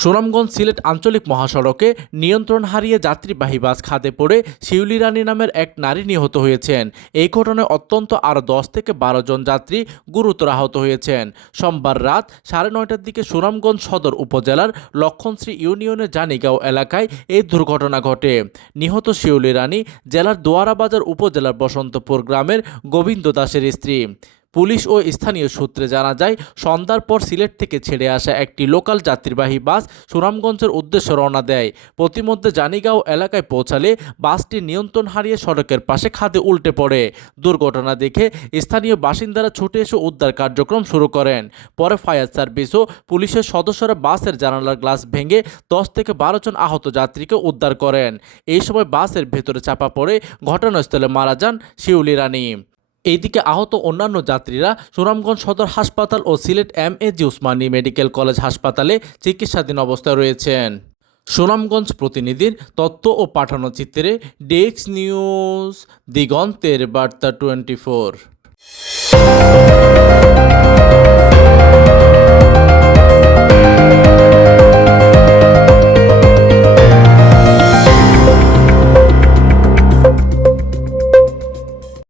সুনামগঞ্জ সিলেট আঞ্চলিক মহাসড়কে নিয়ন্ত্রণ হারিয়ে যাত্রীবাহী বাস খাদে পড়ে শিউলি রানী নামের এক নারী নিহত হয়েছেন। এই ঘটনায় অত্যন্ত আরও 10 থেকে 12 জন যাত্রী গুরুতর আহত হয়েছেন। সোমবার রাত 9:30টার দিকে সুনামগঞ্জ সদর উপজেলার লক্ষণশ্রী ইউনিয়নের জানিগাঁও এলাকায় এই দুর্ঘটনা ঘটে। নিহত শিউলি রানী জেলার দোয়ারাবাজার উপজেলার বসন্তপুর গ্রামের গোবিন্দ দাসের স্ত্রী। পুলিশ ও স্থানীয় সূত্রে জানা যায়, সন্ধ্যার পর সিলেট থেকে ছেড়ে আসা একটি লোকাল যাত্রীবাহী বাস সুনামগঞ্জের উদ্দেশ্যে রওনা দেয়। প্রতিমধ্যে জানিগাঁও এলাকায় পৌঁছালে বাসটি নিয়ন্ত্রণ হারিয়ে সড়কের পাশে খাদে উল্টে পড়ে। দুর্ঘটনা দেখে স্থানীয় বাসিন্দারা ছুটে এসে উদ্ধার কার্যক্রম শুরু করেন। পরে ফায়ার সার্ভিস ও পুলিশের সদস্যরা বাসের জানালার গ্লাস ভেঙে 10 থেকে 12 জন আহত যাত্রীকে উদ্ধার করেন। এই সময় বাসের ভেতরে চাপা পড়ে ঘটনাস্থলে মারা যান শিউলি রানী। এইদিকে আহত অন্যান্য যাত্রীরা সুনামগঞ্জ সদর হাসপাতাল ও সিলেট এম.এ.জি. উসমানী মেডিকেল কলেজ হাসপাতালে চিকিৎসাধীন অবস্থায় রয়েছেন। সুনামগঞ্জ প্রতিনিধির তথ্য ও পাঠানো চিত্রে ডেস্ক নিউজ, দিগন্তের বার্তা 24।